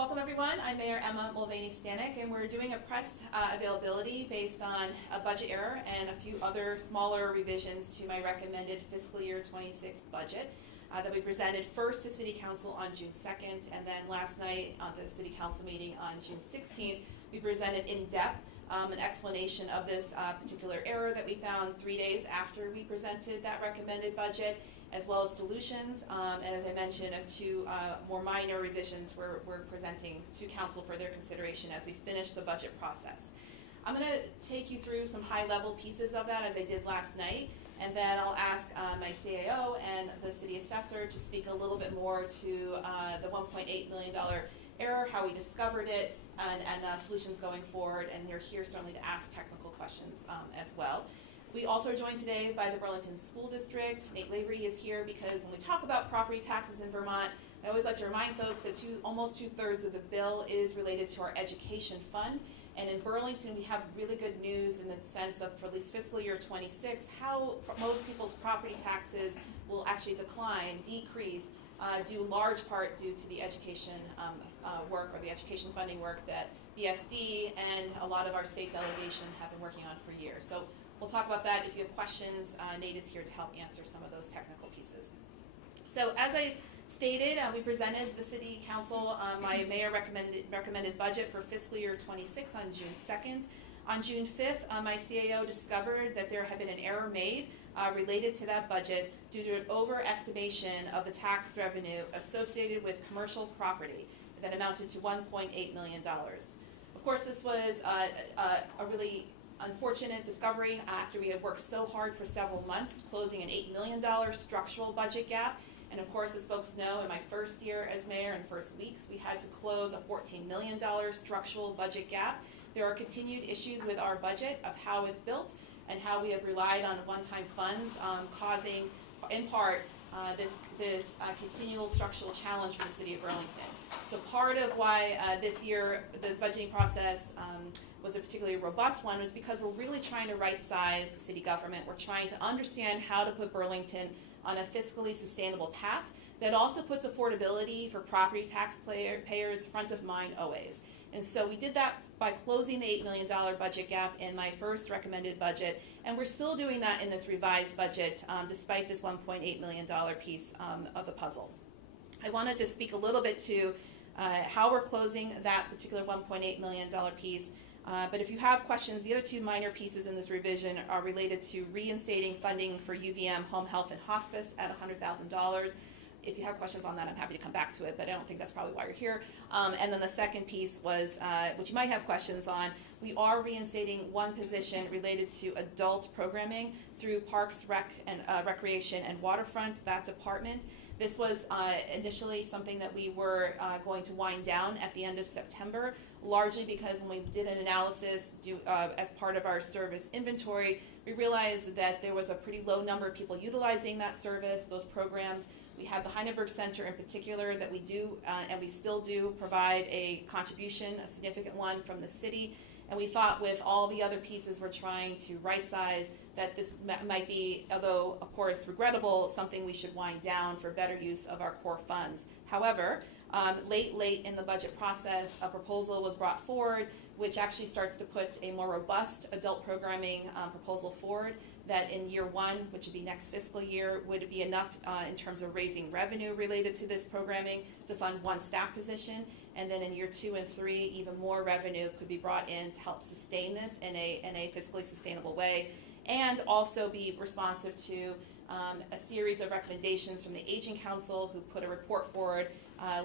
Welcome everyone. I'm Mayor Emma Mulvaney-Stanek, and we're doing a press availability based on a budget error and a few other smaller revisions to my recommended fiscal year 26 budget that we presented first to City Council on June 2nd, and then last night on the City Council meeting on June 16th, we presented in depth an explanation of this particular error that we found 3 days after we presented that recommended budget, as well as solutions, and as I mentioned, two more minor revisions we're presenting to Council for their consideration as we finish the budget process. I'm going to take you through some high-level pieces of that as I did last night, and then I'll ask my CAO and the City Assessor to speak a little bit more to the $1.8 million error, how we discovered it, and solutions going forward, and you're here certainly to ask technical questions as well. We also are joined today by the Burlington School District. Nate Lavery is here because when we talk about property taxes in Vermont, I always like to remind folks that almost 2/3 of the bill is related to our education fund. And in Burlington, we have really good news in the sense of, for at least fiscal year 26, how most people's property taxes will actually decrease, due large part due to the education work, or the education funding work that BSD and a lot of our state delegation have been working on for years. So we'll talk about that. If you have questions, Nate is here to help answer some of those technical pieces. So as I stated, we presented the City Council my mayor recommended budget for fiscal year 26 on June 2nd. On June 5th, my CAO discovered that there had been an error made related to that budget due to an overestimation of the tax revenue associated with commercial property that amounted to $1.8 million. Of course, this was a really unfortunate discovery after we had worked so hard for several months, closing an $8 million structural budget gap. And of course, as folks know, in my first year as mayor and first weeks, we had to close a $14 million structural budget gap. There are continued issues with our budget of how it's built and how we have relied on one-time funds, causing, in part, this continual structural challenge for the city of Burlington. So part of why this year the budgeting process was a particularly robust one was because we're really trying to right-size city government. We're trying to understand how to put Burlington on a fiscally sustainable path that also puts affordability for property taxpayers front of mind always. And so we did that by closing the $8 million budget gap in my first recommended budget, and we're still doing that in this revised budget despite this $1.8 million piece of the puzzle. I wanted to speak a little bit to how we're closing that particular $1.8 million piece. But if you have questions, the other two minor pieces in this revision are related to reinstating funding for UVM home health and hospice at $100,000. If you have questions on that, I'm happy to come back to it, but I don't think that's probably why you're here. And then the second piece was, which you might have questions on, we are reinstating one position related to adult programming through Parks, Recreation, and Waterfront, that department. This was initially something that we were going to wind down at the end of September, largely because when we did an analysis as part of our service inventory, we realized that there was a pretty low number of people utilizing that service, those programs. We had the Heineberg Center in particular that we do, and we still do, provide a contribution, a significant one from the city. And we thought with all the other pieces we're trying to right-size that this might be, although of course regrettable, something we should wind down for better use of our core funds. However, late in the budget process, a proposal was brought forward which actually starts to put a more robust adult programming proposal forward that in year one, which would be next fiscal year, would be enough in terms of raising revenue related to this programming to fund one staff position. And then in year 2 and 3, even more revenue could be brought in to help sustain this in a fiscally sustainable way, and also be responsive to a series of recommendations from the Aging Council, who put a report forward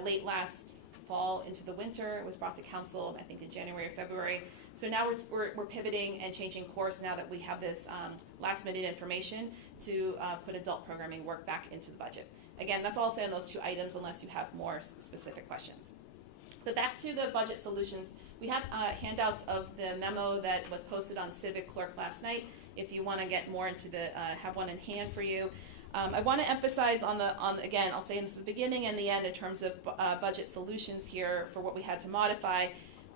late last fall into the winter. It was brought to council, I think, in January or February. So now we're pivoting and changing course now that we have this last-minute information to put adult programming work back into the budget. Again, that's also in those two items unless you have more specific questions. But back to the budget solutions, we have handouts of the memo that was posted on Civic Clerk last night. If you want to get more into the, have one in hand for you. I want to emphasize again, I'll say in the beginning and the end in terms of budget solutions here for what we had to modify.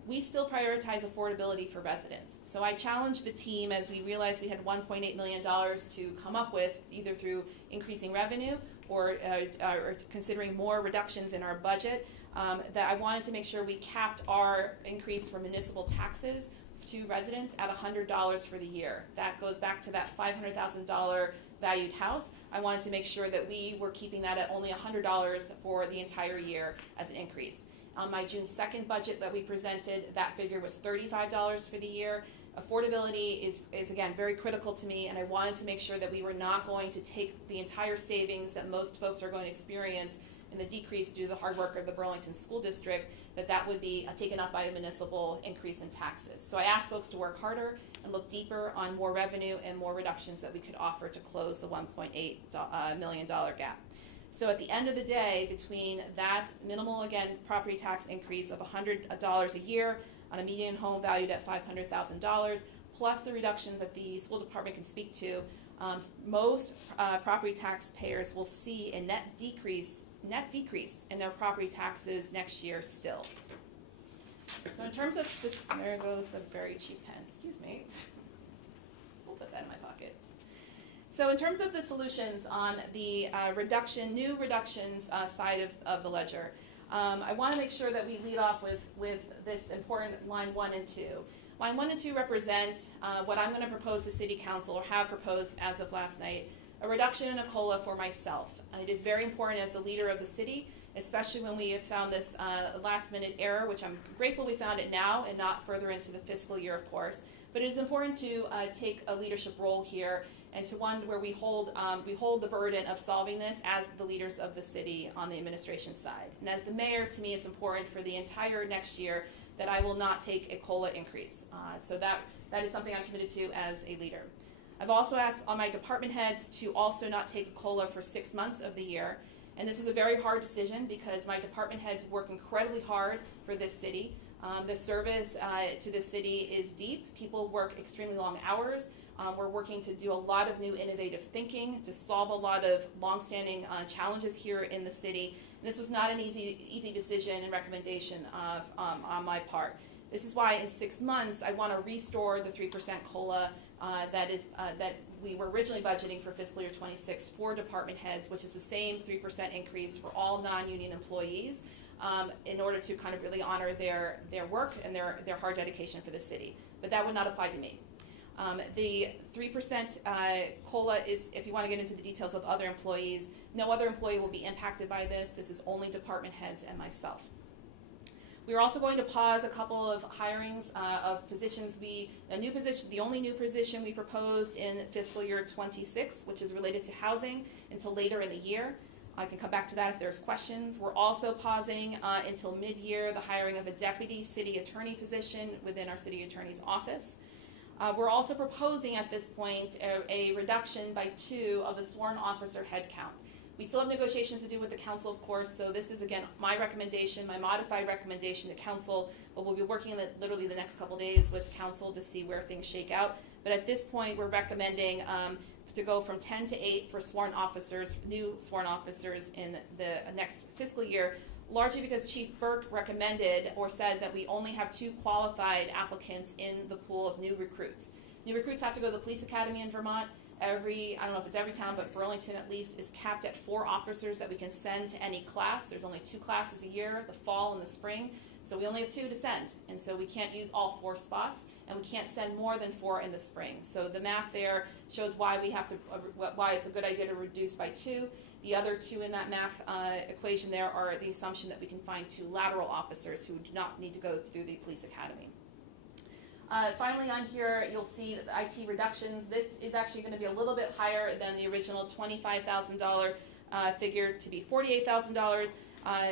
We still prioritize affordability for residents. So I challenged the team as we realized we had $1.8 million to come up with, either through increasing revenue or considering more reductions in our budget. that I wanted to make sure we capped our increase for municipal taxes to residents at $100 for the year. That goes back to that $500,000 valued house. I wanted to make sure that we were keeping that at only $100 for the entire year as an increase. On my June 2nd budget that we presented, that figure was $35 for the year. Affordability is again very critical to me, and I wanted to make sure that we were not going to take the entire savings that most folks are going to experience in the decrease due to the hard work of the Burlington School District, that would be taken up by a municipal increase in taxes. So I asked folks to work harder and look deeper on more revenue and more reductions that we could offer to close the $1.8 million gap. So at the end of the day, between that minimal, again, property tax increase of $100 a year on a median home valued at $500,000, plus the reductions that the school department can speak to, most property taxpayers will see a net decrease in their property taxes next year still. So in terms of there goes the very cheap pen, excuse me. We'll put that in my pocket. So in terms of the solutions on the new reductions side of the ledger, I want to make sure that we lead off with this important line 1 and 2. Line 1 and 2 represent what I'm going to propose to City Council, or have proposed as of last night, a reduction in a COLA for myself. It is very important as the leader of the city, especially when we have found this last-minute error, which I'm grateful we found it now and not further into the fiscal year, of course. But it is important to take a leadership role here, and to one where we hold the burden of solving this as the leaders of the city on the administration side. And as the mayor, to me, it's important for the entire next year that I will not take a COLA increase. So that is something I'm committed to as a leader. I've also asked all my department heads to also not take a COLA for 6 months of the year. And this was a very hard decision because my department heads work incredibly hard for this city. The service to the city is deep. People work extremely long hours. We're working to do a lot of new innovative thinking to solve a lot of longstanding challenges here in the city. And this was not an easy decision and recommendation on my part. This is why in 6 months I want to restore the 3% COLA that we were originally budgeting for fiscal year 26 for department heads, which is the same 3% increase for all non-union employees, in order to kind of really honor their work and their hard dedication for the city. But that would not apply to me. The 3% COLA is, if you want to get into the details of other employees, no other employee will be impacted by this. This is only department heads and myself. We are also going to pause a couple of hirings of positions. The only new position we proposed in fiscal year 26, which is related to housing, until later in the year. I can come back to that if there's questions. We're also pausing until mid-year the hiring of a deputy city attorney position within our city attorney's office. We're also proposing at this point a reduction by 2 of the sworn officer headcount. We still have negotiations to do with the council, of course, so this is, again, my recommendation, my modified recommendation to council, but we'll be working literally the next couple days with council to see where things shake out. But at this point, we're recommending to go from 10 to 8 for sworn officers, new sworn officers in the next fiscal year, largely because Chief Burke recommended or said that we only have 2 qualified applicants in the pool of new recruits. New recruits have to go to the police academy in Vermont. I don't know if it's every town, but Burlington at least is capped at 4 officers that we can send to any class. There's only 2 classes a year, the fall and the spring, so we only have 2 to send. And so we can't use all 4 spots, and we can't send more than 4 in the spring. So the math there shows why why it's a good idea to reduce by 2. The other 2 in that math equation there are the assumption that we can find 2 lateral officers who do not need to go through the police academy. Finally on here, you'll see the IT reductions. This is actually going to be a little bit higher than the original $25,000 figure to be $48,000.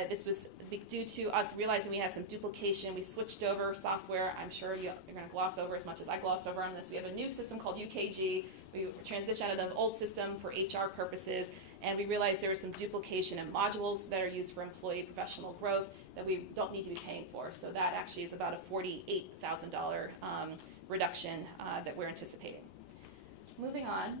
This was due to us realizing we had some duplication. We switched over software. I'm sure you're going to gloss over as much as I gloss over on this. We have a new system called UKG. We transitioned out of the old system for HR purposes, and we realized there was some duplication in modules that are used for employee professional growth that we don't need to be paying for. So that actually is about a $48,000 reduction that we're anticipating. Moving on,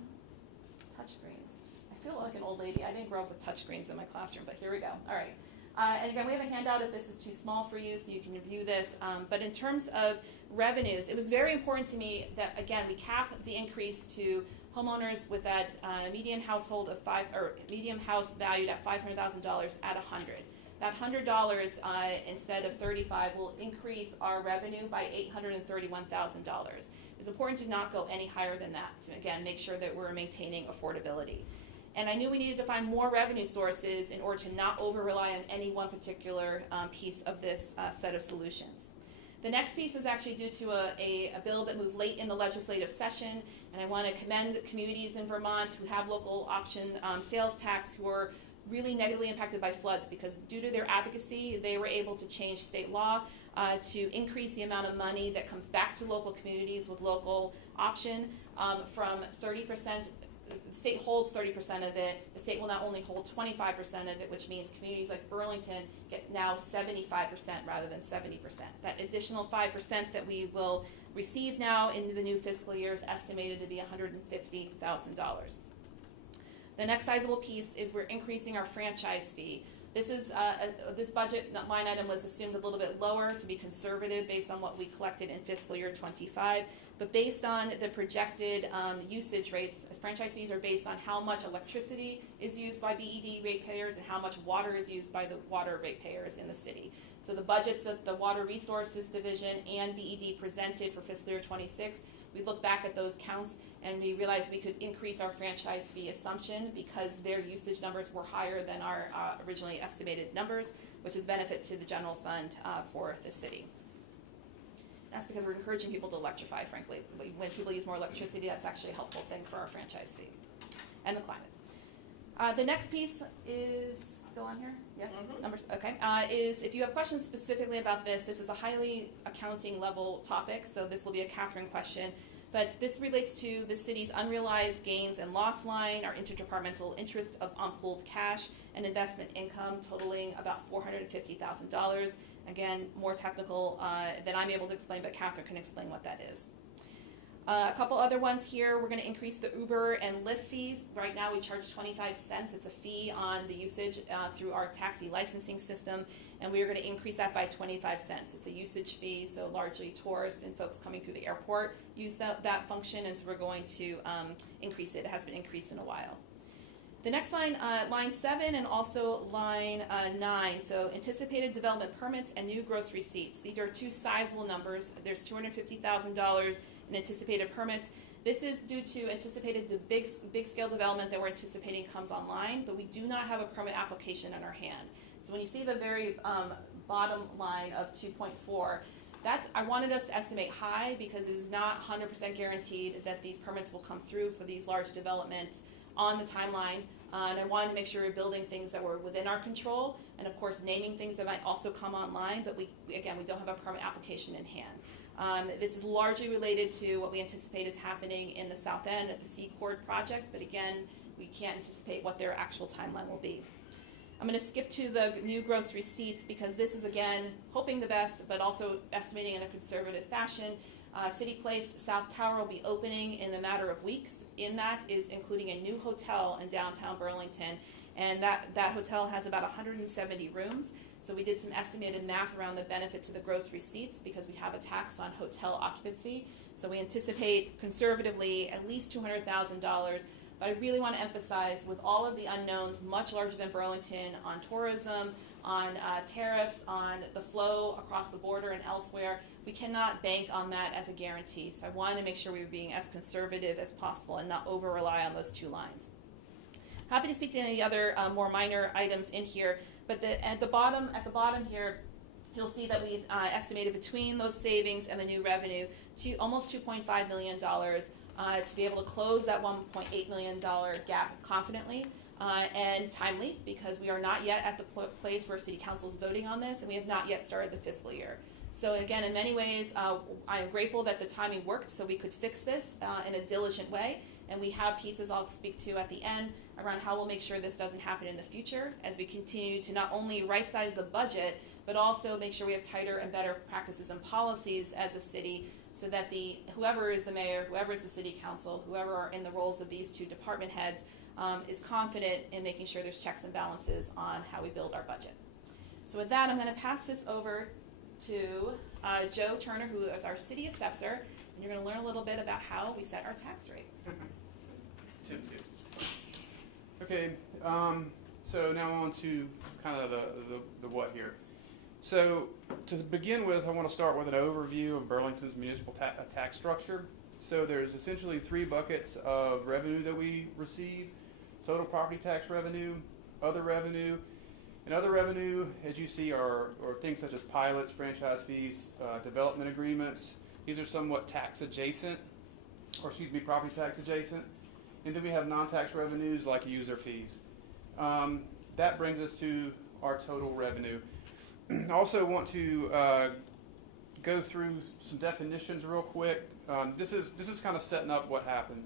touchscreens. I feel like an old lady. I didn't grow up with touchscreens in my classroom, but here we go. All right. And again, we have a handout if this is too small for you, so you can review this. But in terms of revenues, it was very important to me that, again, we cap the increase to homeowners with that median household of median house valued at $500,000 at $100. That $100 instead of $35 will increase our revenue by $831,000. It's important to not go any higher than that to, again, make sure that we're maintaining affordability. And I knew we needed to find more revenue sources in order to not over-rely on any one particular piece of this set of solutions. The next piece is actually due to a bill that moved late in the legislative session, and I want to commend communities in Vermont who have local option sales tax who are really negatively impacted by floods, because due to their advocacy, they were able to change state law to increase the amount of money that comes back to local communities with local option from 30%. The state holds 30% of it. The state will not only hold 25% of it, which means communities like Burlington get now 75% rather than 70%. That additional 5% that we will receive now in the new fiscal year is estimated to be $150,000. The next sizable piece is we're increasing our franchise fee. This is this budget line item was assumed a little bit lower to be conservative based on what we collected in fiscal year 25. But based on the projected usage rates, franchise fees are based on how much electricity is used by BED ratepayers and how much water is used by the water ratepayers in the city. So the budgets that the Water Resources Division and BED presented for fiscal year 26, we looked back at those counts and we realized we could increase our franchise fee assumption because their usage numbers were higher than our originally estimated numbers, which is benefit to the general fund for the city. That's because we're encouraging people to electrify, frankly. When people use more electricity, that's actually a helpful thing for our franchise fee and the climate. The next piece is still on here? Yes? Mm-hmm. Numbers? Okay. Is if you have questions specifically about this, this is a highly accounting level topic, so this will be a Catherine question. But this relates to the city's unrealized gains and loss line, our interdepartmental interest of unpooled cash, and investment income totaling about $450,000. Again, more technical than I'm able to explain, but Catherine can explain what that is. A couple other ones here. We're going to increase the Uber and Lyft fees. Right now we charge 25 cents. It's a fee on the usage through our taxi licensing system, and we are going to increase that by 25 cents. It's a usage fee, so largely tourists and folks coming through the airport use that function, and so we're going to increase it. It has been increased in a while. The next line, line 7 and also line 9, so anticipated development permits and new gross receipts. These are two sizable numbers. There's $250,000 in anticipated permits. This is due to anticipated big scale development that we're anticipating comes online, but we do not have a permit application in our hand. So when you see the very bottom line of 2.4, I wanted us to estimate high because it is not 100% guaranteed that these permits will come through for these large developments on the timeline, and I wanted to make sure we're building things that were within our control, and of course naming things that might also come online, but we don't have a permit application in hand. This is largely related to what we anticipate is happening in the South End at the Secord project, but again, we can't anticipate what their actual timeline will be. I'm going to skip to the new gross receipts because this is, again, hoping the best, but also estimating in a conservative fashion. City Place South Tower will be opening in a matter of weeks. In that is including a new hotel in downtown Burlington, and that hotel has about 170 rooms. So we did some estimated math around the benefit to the gross receipts because we have a tax on hotel occupancy. So we anticipate conservatively at least $200,000. But I really want to emphasize, with all of the unknowns, much larger than Burlington, on tourism, on tariffs, on the flow across the border and elsewhere, we cannot bank on that as a guarantee. So I wanted to make sure we were being as conservative as possible and not over-rely on those two lines. Happy to speak to any other more minor items in here, but at the bottom here, you'll see that we've estimated between those savings and the new revenue to almost $2.5 million to be able to close that $1.8 million gap confidently and timely, because we are not yet at the place where City Council is voting on this, and we have not yet started the fiscal year. So again, in many ways, I'm grateful that the timing worked so we could fix this in a diligent way, and we have pieces I'll speak to at the end around how we'll make sure this doesn't happen in the future as we continue to not only right-size the budget, but also make sure we have tighter and better practices and policies as a city so that whoever is the mayor, whoever is the city council, whoever are in the roles of these two department heads is confident in making sure there's checks and balances on how we build our budget. So with that, I'm going to pass this over to Joe Turner, who is our city assessor, and you're going to learn a little bit about how we set our tax rate. Okay, So now on to kind of the what here. So to begin with, I want to start with an overview of Burlington's municipal tax structure. So there's essentially 3 buckets of revenue that we receive: total property tax revenue, other revenue, and other revenue, as you see, are things such as pilots, franchise fees, development agreements. These are somewhat tax adjacent, or excuse me, property tax adjacent. And then we have non-tax revenues like user fees. That brings us to our total revenue. I also want to go through some definitions real quick. This is kind of setting up what happened.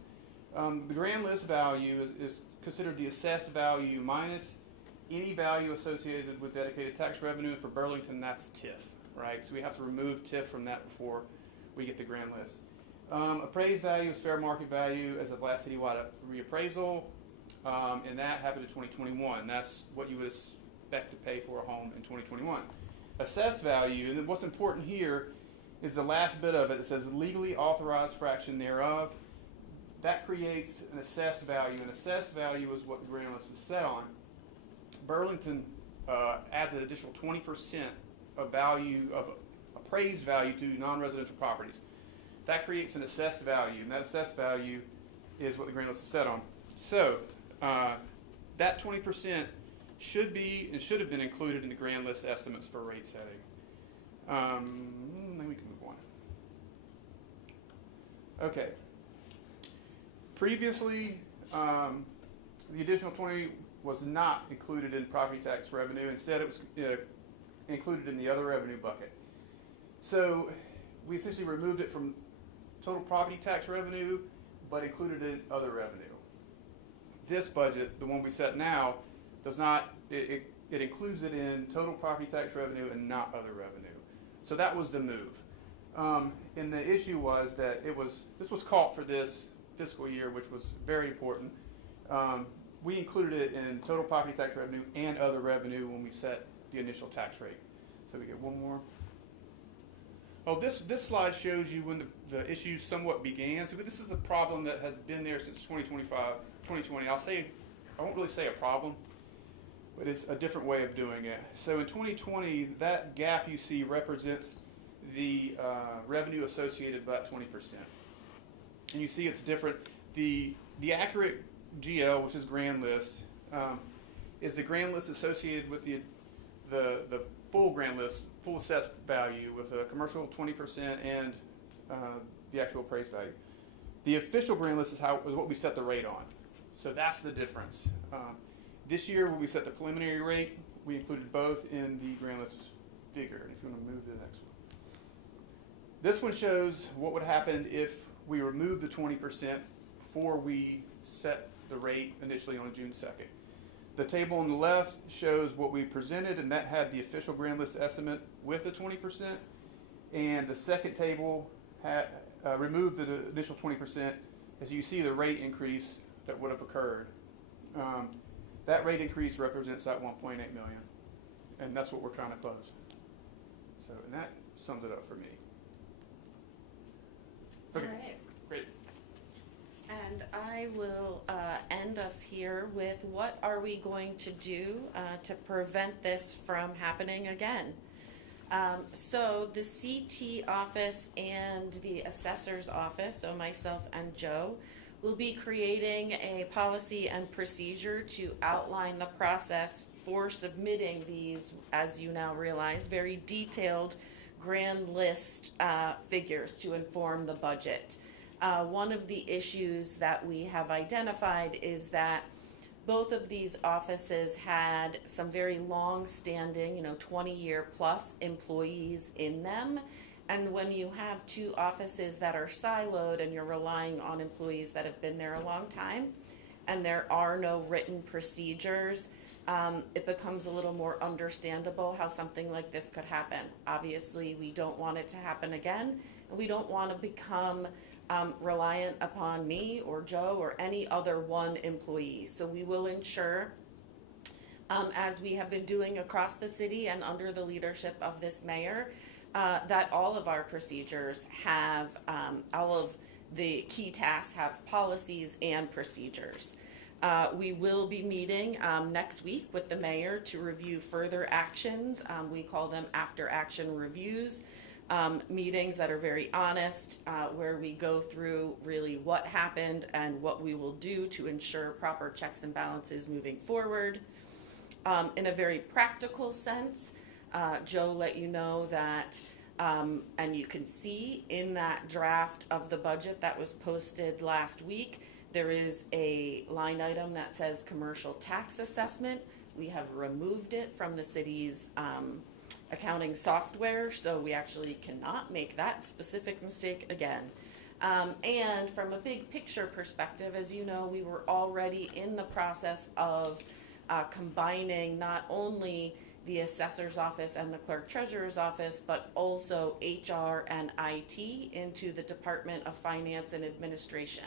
The grand list value is considered the assessed value minus any value associated with dedicated tax revenue. And for Burlington, that's TIF, right? So we have to remove TIF from that before we get the grand list. Appraised value is fair market value as of last citywide reappraisal, and that happened in 2021. That's what you would expect to pay for a home in 2021. Assessed value, and then what's important here is the last bit of it. It says legally authorized fraction thereof. That creates an assessed value. An assessed value is what the grand list is set on. Burlington adds an additional 20% of value of appraised value to non-residential properties. That creates an assessed value, and that assessed value is what the grand list is set on. So that 20% should be and should have been included in the grand list estimates for rate setting. Then we can move on. Okay. Previously, the additional 20 was not included in property tax revenue. Instead, it was included in the other revenue bucket. So we essentially removed it from total property tax revenue, but included it in other revenue. This budget, the one we set now, does not. It includes it in total property tax revenue and not other revenue. So that was the move. And the issue was that this was caught for this fiscal year, which was very important. We included it in total property tax revenue and other revenue when we set the initial tax rate. So we get one more. Oh, this slide shows you when the issue somewhat began. So this is the problem that had been there since 2020. I won't really say a problem, but it's a different way of doing it. So in 2020, that gap you see represents the revenue associated with that 20%. And you see it's different. The accurate GL, which is grand list, is the grand list associated with the full grand list, full assessed value with a commercial 20% and the actual appraised value. The official grand list is what we set the rate on. So that's the difference. This year, when we set the preliminary rate, we included both in the grand list figure. And if you want to move to the next one. This one shows what would happen if we remove the 20% before we set the rate initially on June 2nd. The table on the left shows what we presented, and that had the official grand list estimate with the 20%. And the second table had removed the initial 20%. As you see, the rate increase that would have occurred. That rate increase represents that 1.8 million, and that's what we're trying to close. So, and that sums it up for me. Okay. All right. Great. And I will end us here with what are we going to do to prevent this from happening again. So the CT office and the assessor's office, so myself and Joe, will be creating a policy and procedure to outline the process for submitting these, as you now realize, very detailed grand list figures to inform the budget. One of the issues that we have identified is that both of these offices had some very long-standing, 20-year plus employees in them. And when you have two offices that are siloed and you're relying on employees that have been there a long time and there are no written procedures, it becomes a little more understandable how something like this could happen. Obviously, we don't want it to happen again, and we don't want to become reliant upon me or Joe or any other one employee. So we will ensure, as we have been doing across the city and under the leadership of this mayor, that all of our procedures have, all of the key tasks have policies and procedures. We will be meeting next week with the mayor to review further actions. We call them after-action reviews, meetings that are very honest, where we go through really what happened and what we will do to ensure proper checks and balances moving forward. In a very practical sense, Joe let you know that, and you can see in that draft of the budget that was posted last week, there is a line item that says commercial tax assessment. We have removed it from the city's accounting software, so we actually cannot make that specific mistake again. And from a big picture perspective, as you know, we were already in the process of combining not only the assessor's office and the clerk treasurer's office, but also HR and IT into the Department of Finance and Administration.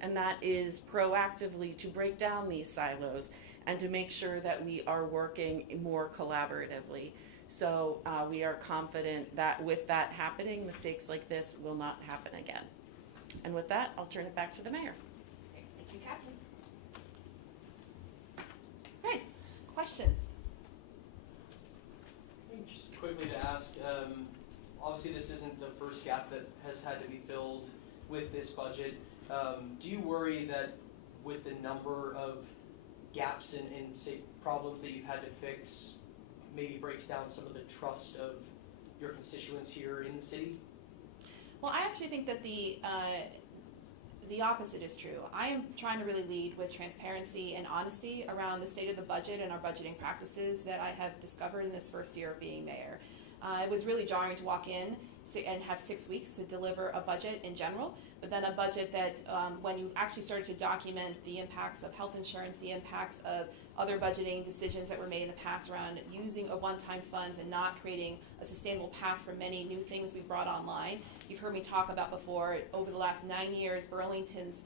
And that is proactively to break down these silos and to make sure that we are working more collaboratively. So we are confident that with that happening, mistakes like this will not happen again. And with that, I'll turn it back to the mayor. Great. Thank you, Catherine. Okay, questions? Just quickly to ask, obviously this isn't the first gap that has had to be filled with this budget. Do you worry that with the number of gaps and say problems that you've had to fix maybe breaks down some of the trust of your constituents here in the city? Well, I actually think that the opposite is true. I am trying to really lead with transparency and honesty around the state of the budget and our budgeting practices that I have discovered in this first year of being mayor. It was really jarring to walk in and have 6 weeks to deliver a budget in general, but then a budget that when you've actually started to document the impacts of health insurance, the impacts of other budgeting decisions that were made in the past around using a one-time funds and not creating a sustainable path for many new things we brought online. You've heard me talk about before, over the last 9 years, Burlington's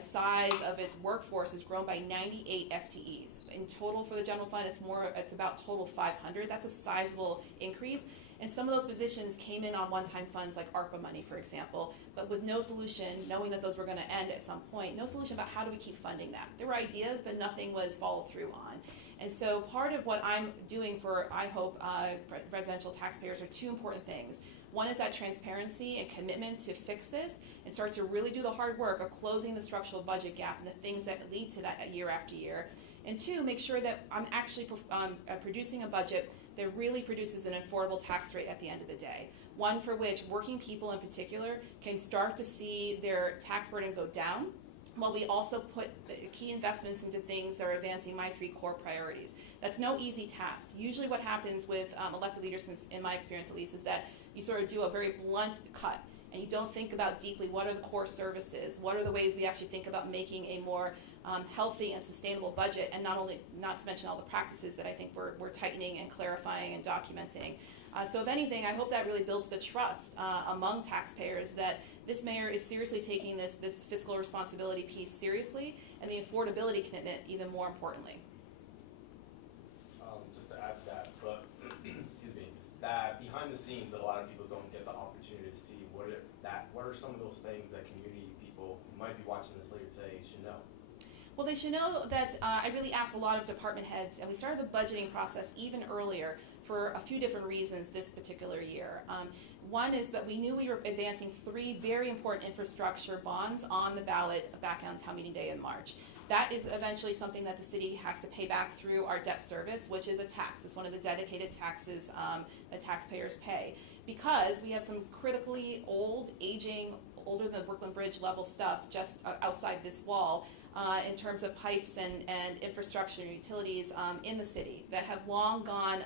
size of its workforce has grown by 98 FTEs. In total for the general fund, it's about total 500. That's a sizable increase. And some of those positions came in on one-time funds like ARPA money, for example, but with no solution, knowing that those were going to end at some point, no solution about how do we keep funding that. There were ideas, but nothing was followed through on. And so part of what I'm doing for, I hope, residential taxpayers are two important things. One is that transparency and commitment to fix this and start to really do the hard work of closing the structural budget gap and the things that lead to that year after year. And two, make sure that I'm actually producing a budget that really produces an affordable tax rate at the end of the day. One for which working people in particular can start to see their tax burden go down, while we also put key investments into things that are advancing my 3 core priorities. That's no easy task. Usually what happens with elected leaders, since in my experience at least, is that you sort of do a very blunt cut and you don't think about deeply what are the core services, what are the ways we actually think about making a more healthy and sustainable budget, and not to mention all the practices that I think we're tightening and clarifying and documenting. So if anything, I hope that really builds the trust among taxpayers that this mayor is seriously taking this fiscal responsibility piece seriously, and the affordability commitment even more importantly. Just to add to that, but excuse me, that behind the scenes, a lot of people don't get the opportunity to see what are some of those things that community people who might be watching this later today should know. Well, they should know that I really asked a lot of department heads, and we started the budgeting process even earlier for a few different reasons this particular year. One is that we knew we were advancing 3 very important infrastructure bonds on the ballot back on Town Meeting Day in March. That is eventually something that the city has to pay back through our debt service, which is a tax. It's one of the dedicated taxes that taxpayers pay. Because we have some critically old, aging, older than Brooklyn Bridge level stuff just outside this wall in terms of pipes and infrastructure and utilities in the city that have long gone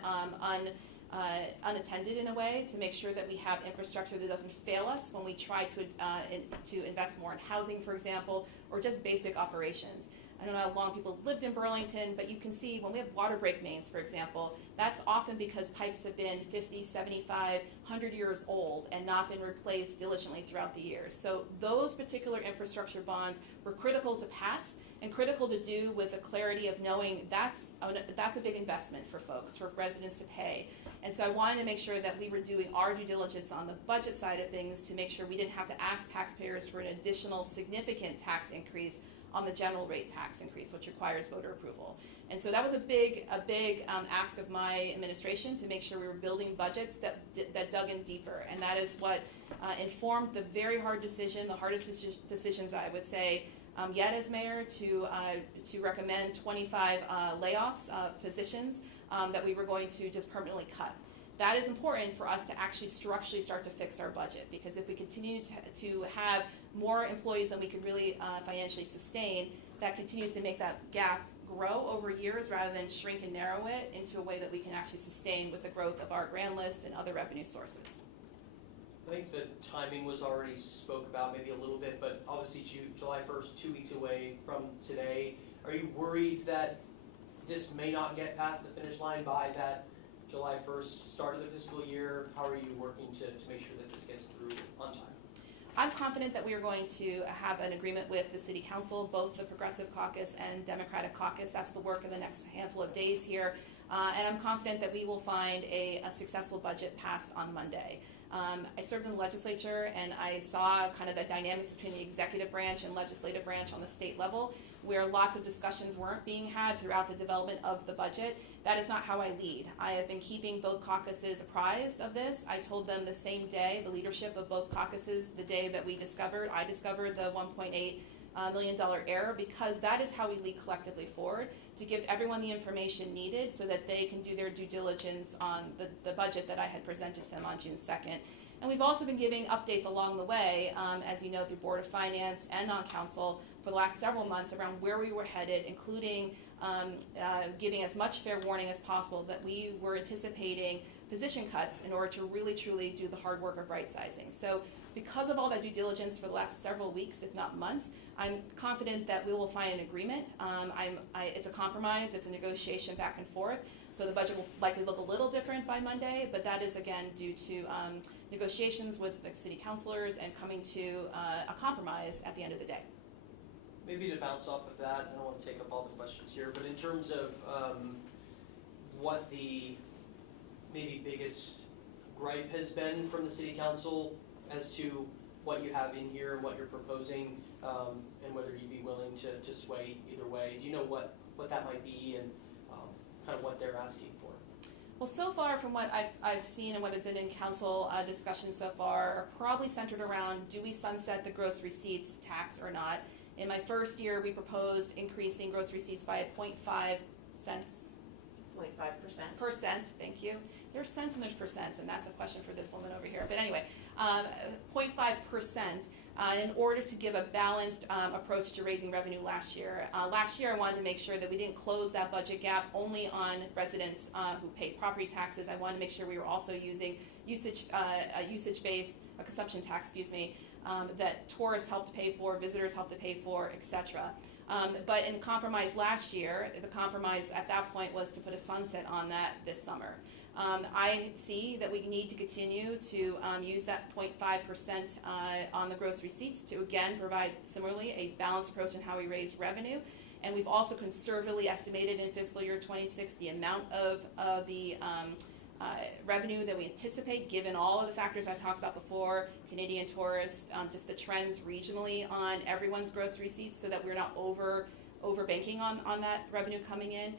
unattended in a way, to make sure that we have infrastructure that doesn't fail us when we try to invest more in housing, for example, or just basic operations. I don't know how long people lived in Burlington, but you can see when we have water break mains, for example, that's often because pipes have been 50, 75, 100 years old and not been replaced diligently throughout the years. So those particular infrastructure bonds were critical to pass and critical to do with the clarity of knowing that's a big investment for folks, for residents to pay. And so I wanted to make sure that we were doing our due diligence on the budget side of things to make sure we didn't have to ask taxpayers for an additional significant tax increase on the general rate tax increase, which requires voter approval. And so that was a big ask of my administration to make sure we were building budgets that dug in deeper. And that is what informed the very hard decision, the hardest decisions I would say yet as mayor, to recommend 25 layoffs of positions that we were going to just permanently cut. That is important for us to actually structurally start to fix our budget, because if we continue to have more employees than we could really financially sustain, that continues to make that gap grow over years rather than shrink and narrow it into a way that we can actually sustain with the growth of our grand list and other revenue sources. I think the timing was already spoke about maybe a little bit, but obviously July 1st, 2 weeks away from today. Are you worried that this may not get past the finish line by that July 1st start of the fiscal year? How are you working to make sure that this gets through on time? I'm confident that we are going to have an agreement with the City Council, both the Progressive Caucus and Democratic Caucus. That's the work of the next handful of days here. And I'm confident that we will find a successful budget passed on Monday. I served in the legislature, and I saw kind of the dynamics between the executive branch and legislative branch on the state level, where lots of discussions weren't being had throughout the development of the budget. That is not how I lead. I have been keeping both caucuses apprised of this. I told them the same day, the leadership of both caucuses, the day that I discovered the $1.8 million error, because that is how we lead collectively forward, to give everyone the information needed so that they can do their due diligence on the budget that I had presented to them on June 2nd. And we've also been giving updates along the way, as you know, through Board of Finance and on Council for the last several months around where we were headed, including giving as much fair warning as possible that we were anticipating position cuts in order to really, truly do the hard work of right-sizing. So because of all that due diligence for the last several weeks, if not months, I'm confident that we will find an agreement. It's a compromise, it's a negotiation back and forth, so the budget will likely look a little different by Monday, but that is, again, due to negotiations with the city councilors and coming to a compromise at the end of the day. Maybe to bounce off of that, I don't want to take up all the questions here, but in terms of what the maybe biggest gripe has been from the city council as to what you have in here and what you're proposing, and whether you'd be willing to sway either way. Do you know what that might be and kind of what they're asking for? Well, so far from what I've seen and what has been in council discussions so far are probably centered around, do we sunset the gross receipts tax or not? In my first year, we proposed increasing gross receipts by 0.5 cents. 0.5%. Thank you. There's cents and there's percents, and that's a question for this woman over here. But anyway, 0.5% in order to give a balanced approach to raising revenue last year. Last year, I wanted to make sure that we didn't close that budget gap only on residents who paid property taxes. I wanted to make sure we were also using usage-based, consumption tax, that tourists helped pay for, visitors helped to pay for, etc. But in compromise last year, the compromise at that point was to put a sunset on that this summer. I see that we need to continue to use that 0.5% on the gross receipts to, again, provide similarly a balanced approach in how we raise revenue. And we've also conservatively estimated in fiscal year 26 the amount of the revenue that we anticipate, given all of the factors I talked about before, Canadian tourists, just the trends regionally on everyone's gross receipts, so that we're not over banking on that revenue coming in.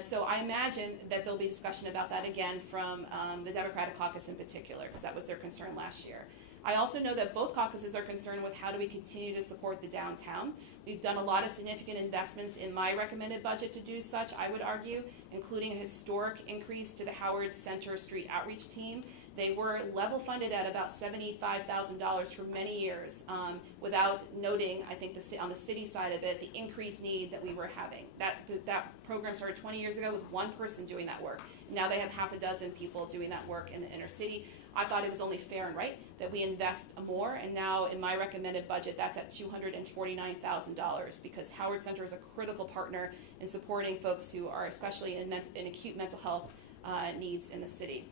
So I imagine that there'll be discussion about that again from the Democratic caucus in particular, because that was their concern last year. I also know that both caucuses are concerned with how do we continue to support the downtown. We've done a lot of significant investments in my recommended budget to do such, I would argue, including a historic increase to the Howard Center Street Outreach Team. They were level funded at about $75,000 for many years, without noting, I think, on the city side of it, the increased need that we were having. That program started 20 years ago with one person doing that work. Now they have half a dozen people doing that work in the inner city. I thought it was only fair and right that we invest more, and now in my recommended budget, that's at $249,000, because Howard Center is a critical partner in supporting folks who are especially in acute mental health needs in the city.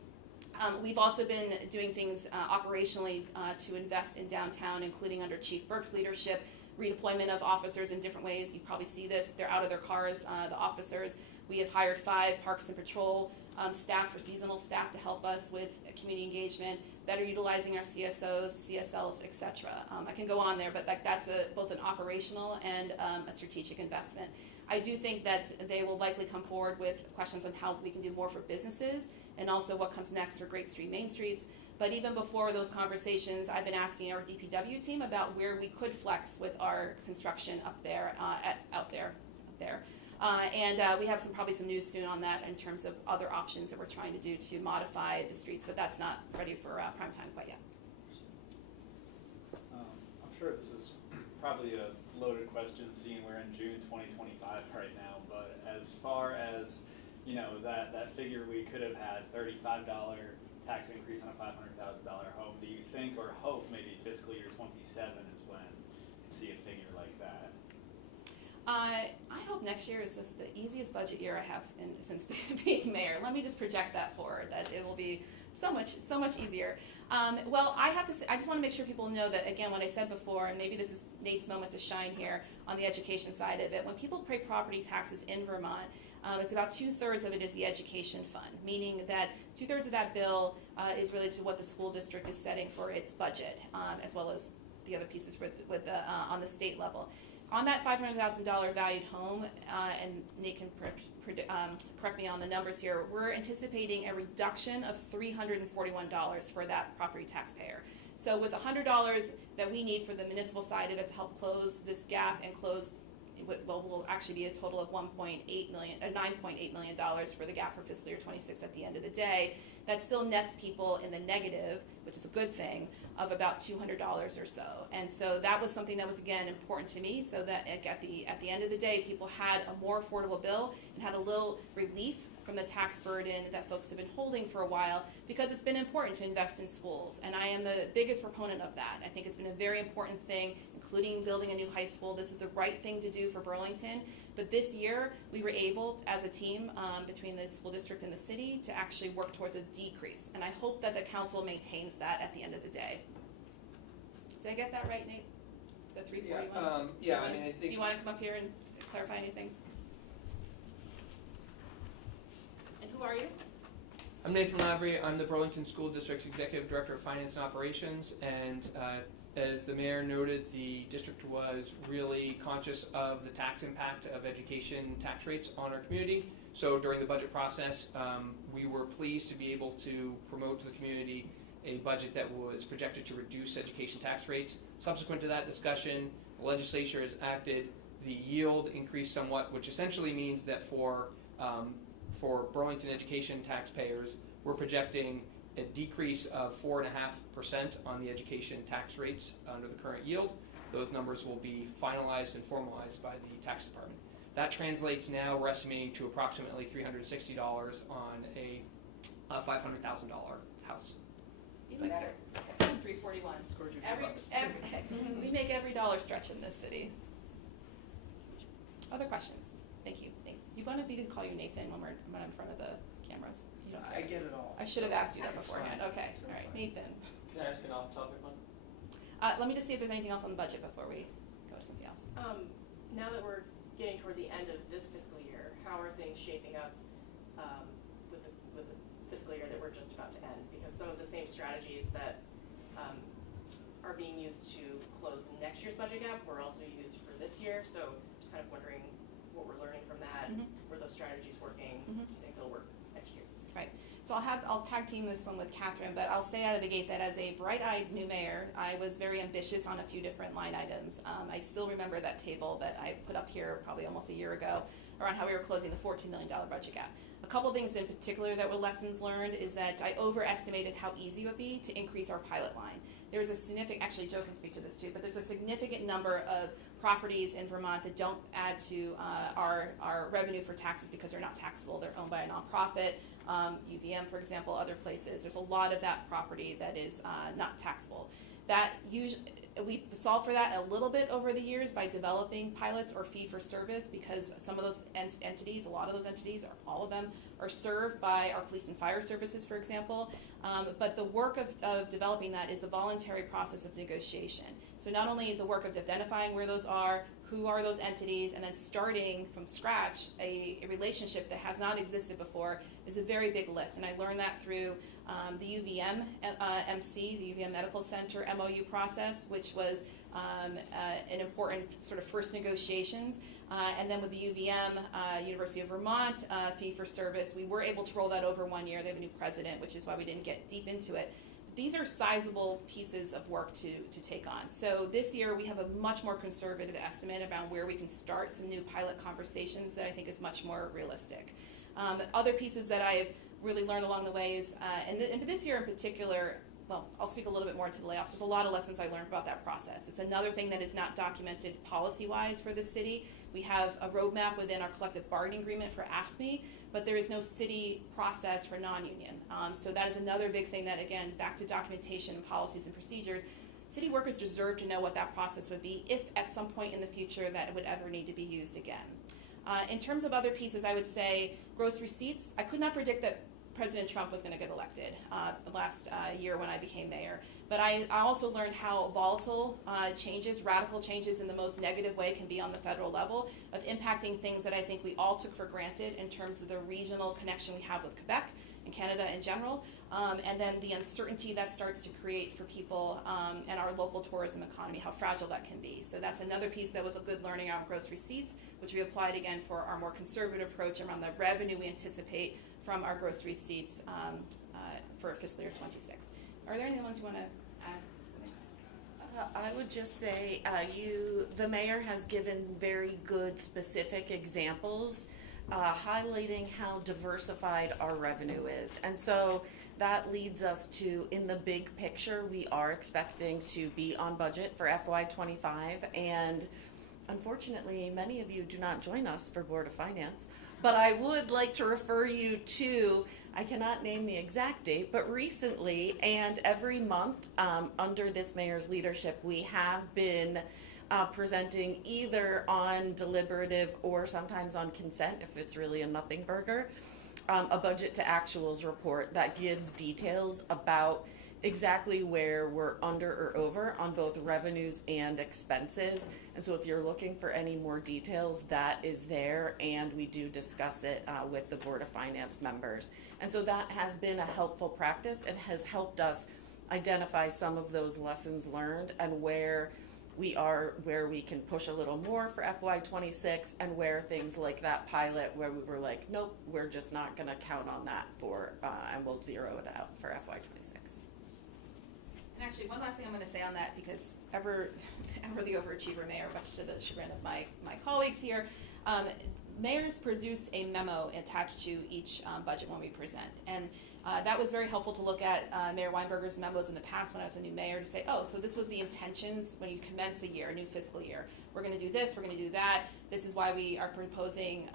We've also been doing things operationally to invest in downtown, including under Chief Burke's leadership, redeployment of officers in different ways. You probably see this. They're out of their cars, the officers. We have hired 5 Parks and Patrol staff for seasonal staff to help us with community engagement. better utilizing our CSOs, CSLs, et cetera. I can go on there, but that's both an operational and a strategic investment. I do think that they will likely come forward with questions on how we can do more for businesses and also what comes next for Great Street, Main Streets. But even before those conversations, I've been asking our DPW team about where we could flex with our construction up there, out there. And we have probably some news soon on that in terms of other options that we're trying to do to modify the streets, but that's not ready for prime time quite yet. I'm sure this is probably a loaded question, seeing we're in June 2025 right now, but as far as, you know, that figure we could have had, $35 tax increase on a $500,000 home, do you think or hope maybe fiscal year 27 is when we see a figure like that? I hope next year is just the easiest budget year I have since being mayor. Let me just project that forward, that it will be so much easier. Well, I have to say, I just want to make sure people know that, again, what I said before, and maybe this is Nate's moment to shine here on the education side of it. When people pay property taxes in Vermont, it's about 2/3 of it is the education fund, meaning that 2/3 of that bill is related to what the school district is setting for its budget, as well as the other pieces on the state level. On that $500,000 valued home, and Nate can correct me on the numbers here, we're anticipating a reduction of $341 for that property taxpayer. So with $100 that we need for the municipal side of it to help close this gap and close what will actually be a total of $9.8 million for the gap for fiscal year 26 at the end of the day, that still nets people in the negative, which is a good thing, of about $200 or so. And so that was something that was, again, important to me, so that at the end of the day, people had a more affordable bill and had a little relief from the tax burden that folks have been holding for a while, because it's been important to invest in schools. And I am the biggest proponent of that. I think it's been a very important thing, including building a new high school. This is the right thing to do for Burlington. But this year, we were able, as a team, between the school district and the city, to actually work towards a decrease. And I hope that the council maintains that at the end of the day. Did I get that right, Nate? The 341? Yeah, I mean, I think... Do you want to come up here and clarify anything? And who are you? I'm Nathan Lavery. I'm the Burlington School District's Executive Director of Finance and Operations, and as the mayor noted, the district was really conscious of the tax impact of education tax rates on our community. So during the budget process, we were pleased to be able to promote to the community a budget that was projected to reduce education tax rates. Subsequent to that discussion, the legislature has acted. The yield increased somewhat, which essentially means that for Burlington education taxpayers, we're projecting a decrease of 4.5% on the education tax rates under the current yield. Those numbers will be finalized and formalized by the tax department. That translates now, we're estimating, to approximately $360 on a $500,000 house. Even better. 341. We make every dollar stretch in this city. Other questions? Thank you. You want me to call you Nathan when I'm in front of the cameras? You don't care. I get it all. I should have asked you that beforehand. Okay. All right, Nathan. Can I ask an off-topic one? Let me just see if there's anything else on the budget before we go to something else. Now that we're getting toward the end of this fiscal year, how are things shaping up with the fiscal year that we're just about to end? Because some of the same strategies that are being used to close next year's budget gap were also used for this year. So just kind of wondering what we're learning from that. Were those strategies working? Do you think they'll work next year? Right. So I'll tag team this one with Catherine, but I'll say out of the gate that as a bright-eyed new mayor, I was very ambitious on a few different line items. I still remember that table that I put up here probably almost a year ago around how we were closing the $14 million budget gap. A couple things in particular that were lessons learned is that I overestimated how easy it would be to increase our pilot line. There's a significant, actually Joe can speak to this too, but there's a significant number of properties in Vermont that don't add to our revenue for taxes because they're not taxable. They're owned by a nonprofit. UVM, for example, other places. There's a lot of that property that is not taxable. That we solved for that a little bit over the years by developing pilots or fee-for-service, because some of those entities, a lot of those entities, or all of them, are served by our police and fire services, for example. But the work of developing that is a voluntary process of negotiation. So not only the work of identifying where those are, who are those entities, and then starting from scratch a relationship that has not existed before is a very big lift. And I learned that through the UVM MC, the UVM Medical Center MOU process, which was an important sort of first negotiations. And then with the UVM, University of Vermont fee for service, we were able to roll that over 1 year. They have a new president, which is why we didn't get deep into it. These are sizable pieces of work to take on. So this year we have a much more conservative estimate about where we can start some new pilot conversations that I think is much more realistic. Other pieces that I've really learned along the way is, and this year in particular, well, I'll speak a little bit more to the layoffs. There's a lot of lessons I learned about that process. It's another thing that is not documented policy-wise for the city. We have a roadmap within our collective bargaining agreement for AFSCME, but there is no city process for non-union. So that is another big thing that, again, back to documentation and policies and procedures, city workers deserve to know what that process would be if at some point in the future that it would ever need to be used again. In terms of other pieces, I would say gross receipts. I could not predict that President Trump was going to get elected last year when I became mayor. But I also learned how volatile changes, radical changes in the most negative way can be on the federal level of impacting things that I think we all took for granted in terms of the regional connection we have with Quebec and Canada in general, and then the uncertainty that starts to create for people and our local tourism economy, how fragile that can be. So that's another piece that was a good learning around gross receipts, which we applied again for our more conservative approach around the revenue we anticipate from our gross receipts for fiscal year 26. Are there any ones you want to add? I would just say the mayor has given very good specific examples highlighting how diversified our revenue is. And so that leads us to, in the big picture, we are expecting to be on budget for FY25. And unfortunately, many of you do not join us for Board of Finance. But I would like to refer you to, I cannot name the exact date, but recently and every month under this mayor's leadership, we have been presenting either on deliberative or sometimes on consent, if it's really a nothing burger, a budget to actuals report that gives details about exactly where we're under or over on both revenues and expenses. And so if you're looking for any more details, that is there, and we do discuss it with the Board of Finance members. And so that has been a helpful practice and has helped us identify some of those lessons learned and where we can push a little more for FY26, and where things like that pilot where we were like, nope, we're just not going to count on that for, and we'll zero it out for FY26. And actually, one last thing I'm going to say on that, because ever the overachiever mayor, much to the chagrin of my colleagues here, mayors produce a memo attached to each budget when we present. And that was very helpful to look at Mayor Weinberger's memos in the past when I was a new mayor to say, oh, so this was the intentions when you commence a year, a new fiscal year. We're going to do this, we're going to do that. This is why we are proposing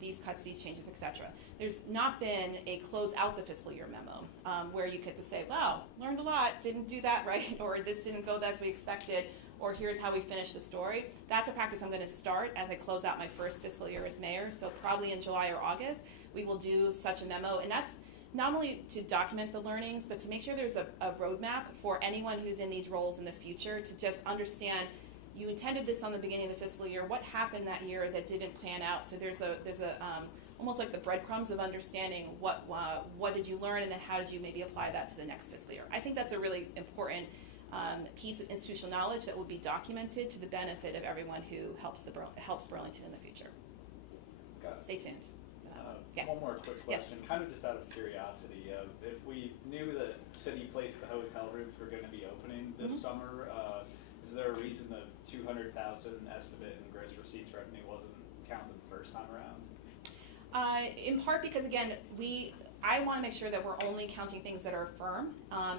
these cuts, these changes, etc. There's not been a close out the fiscal year memo where you get to say, wow, learned a lot, didn't do that right, or this didn't go as we expected, or here's how we finish the story. That's a practice I'm going to start as I close out my first fiscal year as mayor. So probably in July or August, we will do such a memo. And that's not only to document the learnings, but to make sure there's a roadmap for anyone who's in these roles in the future to just understand, you intended this on the beginning of the fiscal year, what happened that year that didn't plan out? So there's a almost like the breadcrumbs of understanding what did you learn, and then how did you maybe apply that to the next fiscal year. I think that's a really important piece of institutional knowledge that will be documented to the benefit of everyone who helps Burlington in the future. Got it. Stay tuned. Yeah. One more quick question, kind of just out of curiosity. If we knew that City Place, the hotel rooms were going to be opening this summer, is there a reason the $200,000 estimate in gross receipts revenue wasn't counted the first time around? In part because, again, I want to make sure that we're only counting things that are firm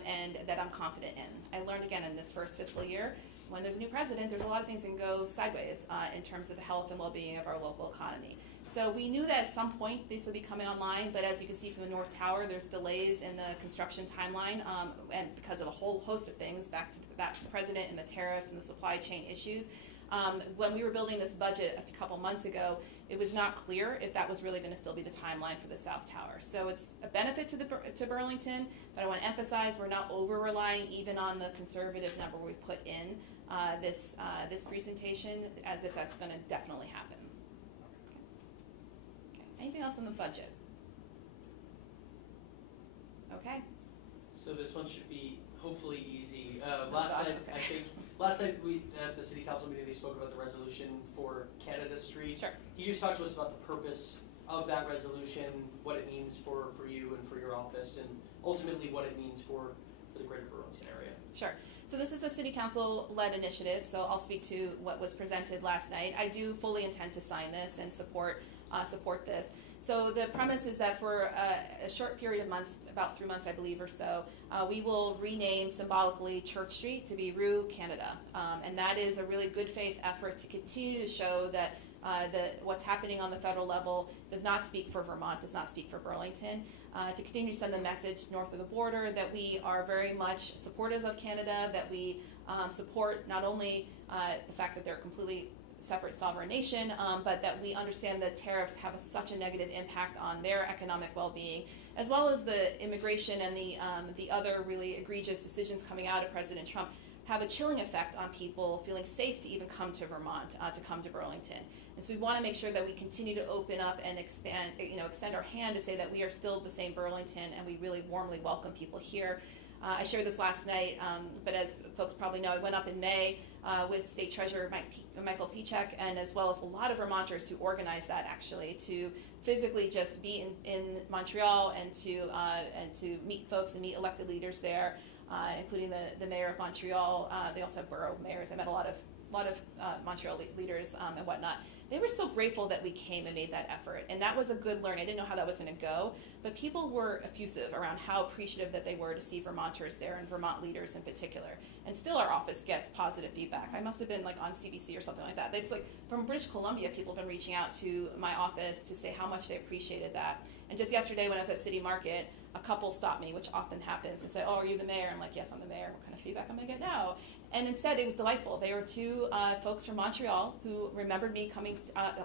and that I'm confident in. I learned, again, in this first fiscal year, when there's a new president, there's a lot of things that can go sideways in terms of the health and well-being of our local economy. So we knew that at some point these would be coming online, but as you can see from the North Tower, there's delays in the construction timeline, and because of a whole host of things, back to that president and the tariffs and the supply chain issues. When we were building this budget a couple months ago, it was not clear if that was really going to still be the timeline for the South Tower. So it's a benefit to Burlington, but I want to emphasize we're not over-relying even on the conservative number we put in this presentation as if that's going to definitely happen. Okay. Anything else on the budget? Okay. So this one should be hopefully easy. Oh, Last God, night, okay. I think, last night we, at the city council meeting, they spoke about the resolution for Canada Street. Sure. Can you just talk to us about the purpose of that resolution, what it means for you and for your office, and ultimately what it means for the greater Burlington area? Sure. So this is a city council-led initiative, so I'll speak to what was presented last night. I do fully intend to sign this and support this. So the premise is that for a short period of months, about 3 months I believe or so, we will rename symbolically Church Street to be Rue Canada. And that is a really good faith effort to continue to show that what's happening on the federal level does not speak for Vermont, does not speak for Burlington, to continue to send the message north of the border that we are very much supportive of Canada, that we support not only the fact that they're completely separate sovereign nation, but that we understand that tariffs have such a negative impact on their economic well-being, as well as the immigration and the other really egregious decisions coming out of President Trump have a chilling effect on people feeling safe to even come to Vermont, to come to Burlington. And so we want to make sure that we continue to open up and expand, extend our hand to say that we are still the same Burlington and we really warmly welcome people here. I shared this last night, but as folks probably know, I went up in May with State Treasurer Michael Pichek, and as well as a lot of Vermonters who organized that actually to physically just be in Montreal and to meet folks and meet elected leaders there, including the mayor of Montreal. They also have borough mayors. I met a lot of Montreal leaders and whatnot. They were so grateful that we came and made that effort, and that was a good learn. I didn't know how that was going to go, but people were effusive around how appreciative that they were to see Vermonters there and Vermont leaders in particular. And still our office gets positive feedback. I must have been like on CBC or something like that. It's like from British Columbia, people have been reaching out to my office to say how much they appreciated that. And just yesterday when I was at City Market, a couple stopped me, which often happens, and said, "Oh, are you the mayor?" I'm like, "Yes, I'm the mayor. What kind of feedback am I going to get now?" And instead, it was delightful. They were two folks from Montreal who remembered me coming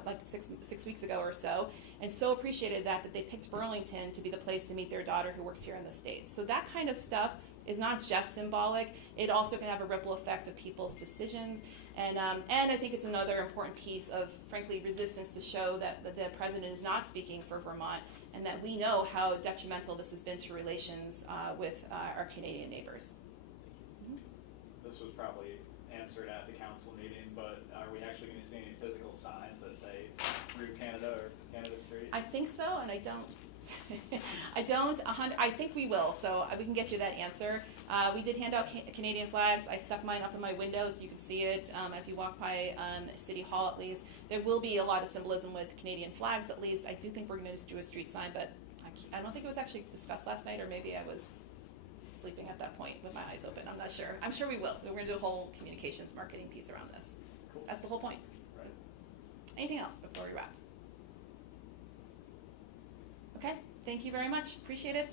like six weeks ago or so, and so appreciated that they picked Burlington to be the place to meet their daughter who works here in the States. So that kind of stuff is not just symbolic. It also can have a ripple effect of people's decisions. And I think it's another important piece of, frankly, resistance to show that the president is not speaking for Vermont, and that we know how detrimental this has been to relations with our Canadian neighbors. This was probably answered at the council meeting, but are we actually going to see any physical signs that say Rue Canada or Canada Street? I think so, and I don't. I think we will, so we can get you that answer. We did hand out Canadian flags. I stuck mine up in my window so you can see it as you walk by City Hall at least. There will be a lot of symbolism with Canadian flags at least. I do think we're going to do a street sign, but I don't think it was actually discussed last night, or maybe I was sleeping at that point with my eyes open. I'm not sure. I'm sure we will. We're going to do a whole communications marketing piece around this. Cool. That's the whole point. Right. Anything else before we wrap? Okay, thank you very much. Appreciate it.